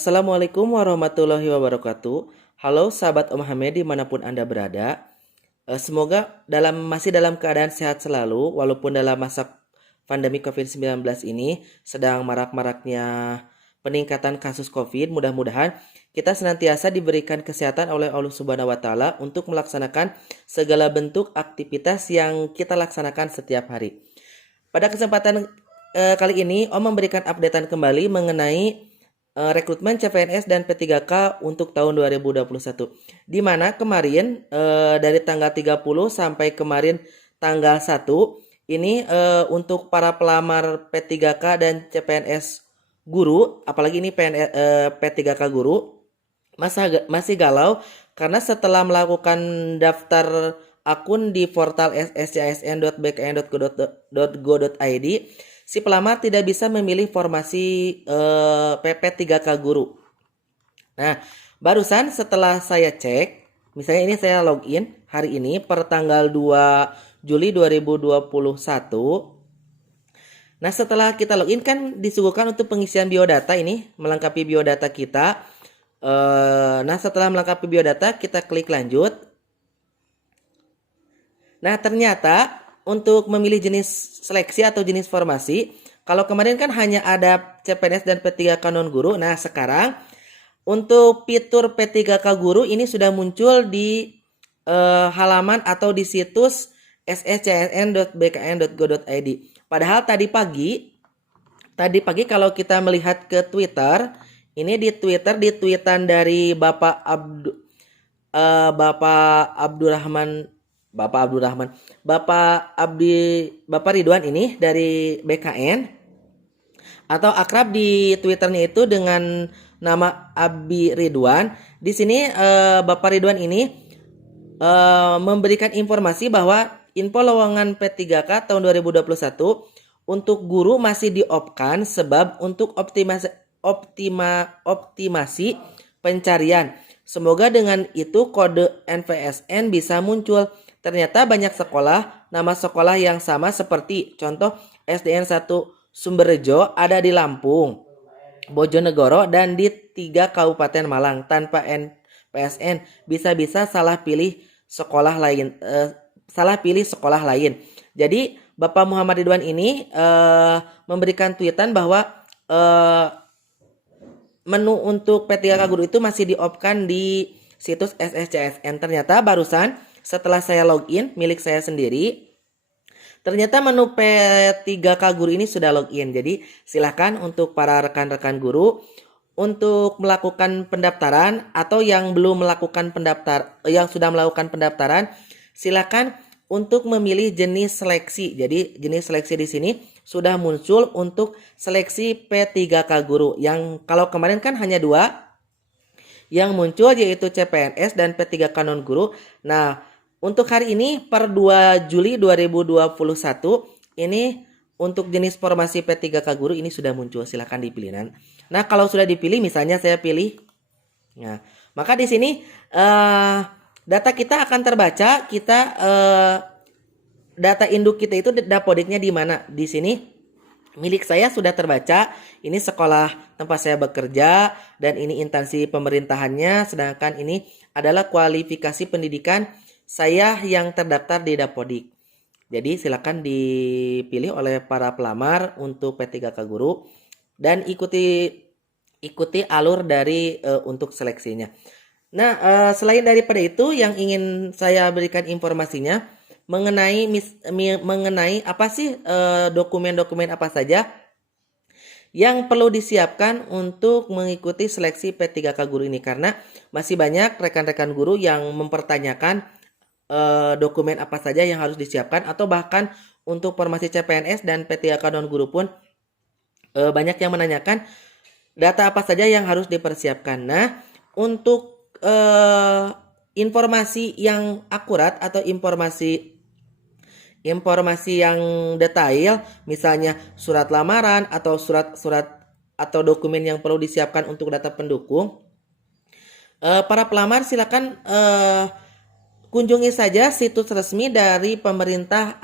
Assalamualaikum warahmatullahi wabarakatuh. Halo sahabat Om Hamed dimanapun Anda berada. Semoga masih dalam keadaan sehat selalu walaupun dalam masa pandemi COVID-19 ini sedang marak-maraknya peningkatan kasus COVID. Mudah-mudahan kita senantiasa diberikan kesehatan oleh Allah Subhanahu wa taala untuk melaksanakan segala bentuk aktivitas yang kita laksanakan setiap hari. Pada kesempatan kali ini Om memberikan updatean kembali mengenai rekrutmen CPNS dan P3K untuk tahun 2021. Di mana kemarin dari tanggal 30 sampai kemarin tanggal 1 ini untuk para pelamar P3K dan CPNS guru, apalagi ini P3K guru masih galau karena setelah melakukan daftar akun di portal scasn.bkn.go.id, si pelamar tidak bisa memilih formasi PP3K guru. Nah, barusan setelah saya cek, misalnya ini saya login hari ini per tanggal 2 Juli 2021. Nah, setelah kita login kan disuguhkan untuk pengisian biodata ini, melengkapi biodata kita. Nah, setelah melengkapi biodata, kita klik lanjut. Nah, ternyata untuk memilih jenis seleksi atau jenis formasi, kalau kemarin kan hanya ada CPNS dan P3K non guru. Nah, sekarang untuk fitur P3K guru ini sudah muncul di halaman atau di situs scasn.bkn.go.id. Padahal tadi pagi kalau kita melihat ke Twitter, ini di Twitter di tweetan dari Bapak Bapak Ridwan ini dari BKN, atau akrab di Twitternya itu dengan nama Abi Ridwan. Di sini Bapak Ridwan ini memberikan informasi bahwa info lowongan P3K tahun 2021 untuk guru masih di-off-kan sebab untuk optimasi pencarian. Semoga dengan itu kode NPSN bisa muncul. Ternyata banyak sekolah, nama sekolah yang sama seperti contoh SDN 1 Sumberjo ada di Lampung, Bojonegoro, dan di 3 Kabupaten Malang. Tanpa NPSN bisa-bisa salah pilih sekolah lain. Jadi Bapak Muhammad Ridwan ini memberikan tweetan bahwa menu untuk P3K guru itu masih di-off-kan di situs SSCSN. Ternyata barusan setelah saya login milik saya sendiri, ternyata menu P3K guru ini sudah login. Jadi silakan untuk para rekan-rekan guru untuk melakukan pendaftaran atau yang belum melakukan yang sudah melakukan pendaftaran, silakan untuk memilih jenis seleksi. Jadi jenis seleksi di sini sudah muncul untuk seleksi P3K guru. Yang kalau kemarin kan hanya 2 yang muncul, yaitu CPNS dan P3K non guru. Nah, untuk hari ini per 2 Juli 2021 ini untuk jenis formasi P3K guru ini sudah muncul. Silahkan dipilih. Nah, kalau sudah dipilih, misalnya saya pilih. Nah, maka di sini data kita akan terbaca. Data induk kita itu dapodiknya di mana? Di sini milik saya sudah terbaca. Ini sekolah tempat saya bekerja dan ini instansi pemerintahannya. Sedangkan ini adalah kualifikasi pendidikan saya yang terdaftar di Dapodik. Jadi silakan dipilih oleh para pelamar untuk P3K guru dan ikuti alur dari untuk seleksinya. Nah, selain daripada itu yang ingin saya berikan informasinya mengenai apa sih dokumen-dokumen apa saja yang perlu disiapkan untuk mengikuti seleksi P3K guru ini, karena masih banyak rekan-rekan guru yang mempertanyakan dokumen apa saja yang harus disiapkan, atau bahkan untuk formasi CPNS dan P3K non guru pun banyak yang menanyakan data apa saja yang harus dipersiapkan. Nah, untuk informasi yang akurat atau informasi yang detail, misalnya surat lamaran atau surat atau dokumen yang perlu disiapkan untuk data pendukung, para pelamar silakan kunjungi saja situs resmi dari pemerintah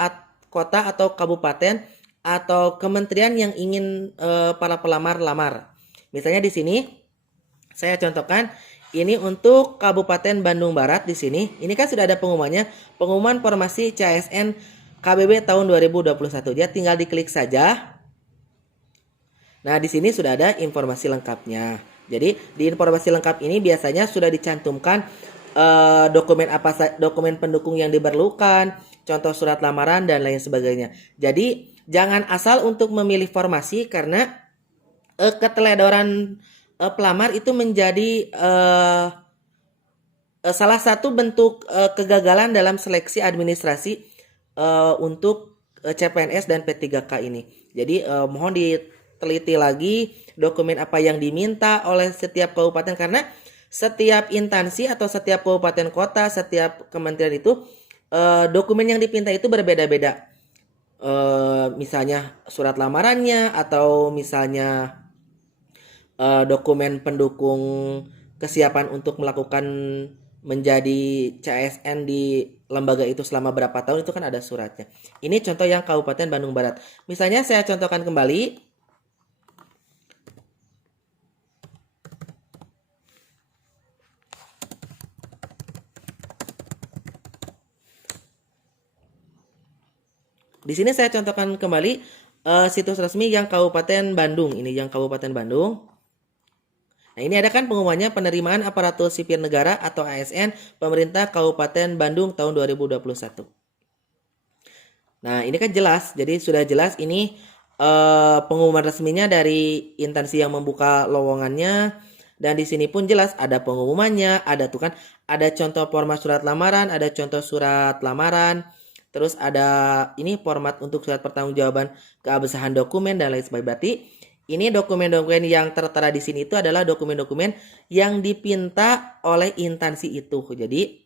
kota atau kabupaten atau kementerian yang ingin para pelamar lamar. Misalnya di sini Saya contohkan ini untuk Kabupaten Bandung Barat di sini. Ini kan sudah ada pengumumannya, pengumuman formasi CASN KBB tahun 2021. Dia tinggal diklik saja. Nah, di sini sudah ada informasi lengkapnya. Jadi, di informasi lengkap ini biasanya sudah dicantumkan dokumen pendukung yang diperlukan, contoh surat lamaran dan lain sebagainya. Jadi, jangan asal untuk memilih formasi karena keteledoran pelamar itu menjadi salah satu bentuk kegagalan dalam seleksi administrasi untuk CPNS dan P3K ini. Jadi mohon diteliti lagi dokumen apa yang diminta oleh setiap kabupaten karena setiap instansi atau setiap kabupaten kota, setiap kementerian itu dokumen yang dipinta itu berbeda-beda. Misalnya surat lamarannya atau misalnya dokumen pendukung kesiapan untuk melakukan menjadi CASN di lembaga itu selama berapa tahun itu kan ada suratnya. Ini contoh yang Kabupaten Bandung Barat. Misalnya saya contohkan kembali. Di sini saya contohkan kembali situs resmi yang Kabupaten Bandung. Ini yang Kabupaten Bandung. Nah, ini ada kan pengumumannya penerimaan aparatur sipil negara atau ASN pemerintah Kabupaten Bandung tahun 2021. Nah, ini kan jelas. Jadi sudah jelas ini pengumuman resminya dari instansi yang membuka lowongannya. Dan di sini pun jelas ada pengumumannya, ada tuh kan, ada contoh format surat lamaran, ada contoh surat lamaran, terus ada ini format untuk surat pertanggungjawaban keabsahan dokumen dan lain sebagainya. Berarti ini dokumen-dokumen yang tertera di sini itu adalah dokumen-dokumen yang dipinta oleh instansi itu. Jadi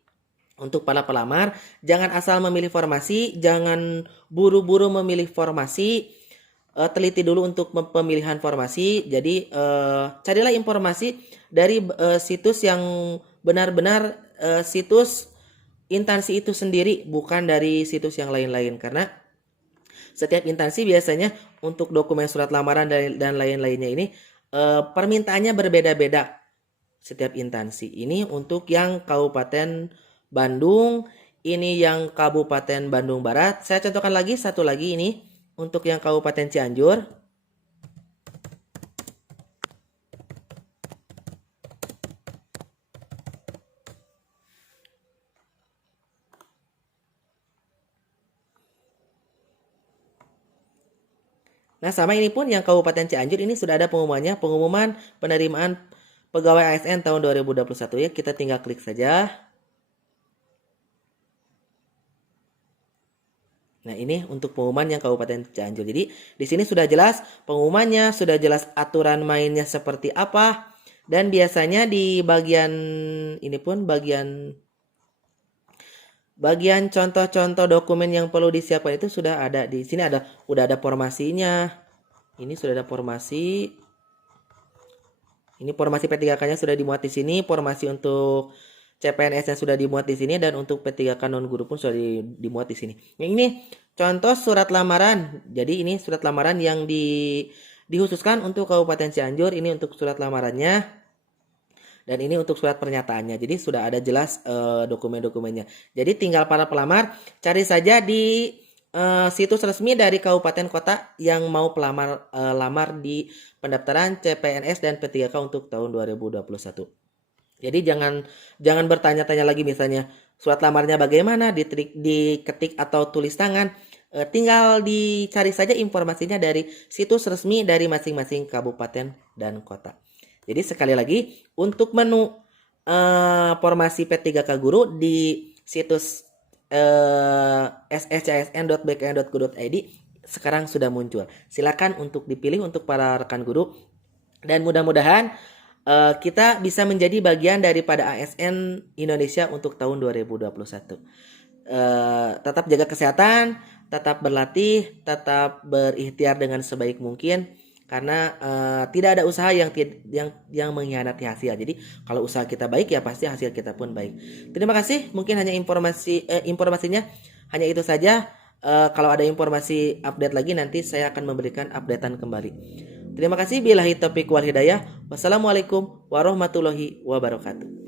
untuk para pelamar jangan asal memilih formasi, jangan buru-buru memilih formasi, teliti dulu untuk pemilihan formasi. Jadi carilah informasi dari situs yang benar-benar situs instansi itu sendiri, bukan dari situs yang lain-lain karena setiap instansi biasanya untuk dokumen surat lamaran dan lain-lainnya ini permintaannya berbeda-beda setiap instansi. Ini untuk yang Kabupaten Bandung, ini yang Kabupaten Bandung Barat. Saya contohkan lagi satu lagi ini untuk yang Kabupaten Cianjur. Nah, sama ini pun yang Kabupaten Cianjur ini sudah ada pengumumannya, pengumuman penerimaan pegawai ASN tahun 2021 ya. Kita tinggal klik saja. Nah, ini untuk pengumuman yang Kabupaten Cianjur. Jadi, di sini sudah jelas pengumumannya, sudah jelas aturan mainnya seperti apa. Dan biasanya di bagian ini pun bagian contoh-contoh dokumen yang perlu disiapkan itu sudah ada. Di sini udah ada formasinya. Ini sudah ada formasi. Ini formasi P3K-nya sudah dimuat di sini, formasi untuk CPNS-nya sudah dimuat di sini dan untuk P3K non guru pun sudah dimuat di sini. Yang ini contoh surat lamaran. Jadi ini surat lamaran yang dikhususkan untuk Kabupaten Cianjur, ini untuk surat lamarannya. Dan ini untuk surat pernyataannya. Jadi sudah ada jelas dokumen-dokumennya. Jadi tinggal para pelamar cari saja di situs resmi dari kabupaten kota yang mau pelamar lamar di pendaftaran CPNS dan P3K untuk tahun 2021. Jadi jangan bertanya-tanya lagi misalnya surat lamarnya bagaimana, diketik atau tulis tangan. Tinggal dicari saja informasinya dari situs resmi dari masing-masing kabupaten dan kota. Jadi sekali lagi untuk menu formasi P3K guru di situs sscsn.bkn.go.id sekarang sudah muncul. Silakan untuk dipilih untuk para rekan guru dan mudah-mudahan kita bisa menjadi bagian daripada ASN Indonesia untuk tahun 2021. Tetap jaga kesehatan, tetap berlatih, tetap berikhtiar dengan sebaik mungkin. Karena tidak ada usaha yang mengkhianati hasil. Jadi kalau usaha kita baik ya pasti hasil kita pun baik. Terima kasih. Mungkin hanya informasinya hanya itu saja. Kalau ada informasi update lagi nanti saya akan memberikan updatean kembali. Terima kasih, billahi taufiq wal hidayah. Wassalamualaikum warahmatullahi wabarakatuh.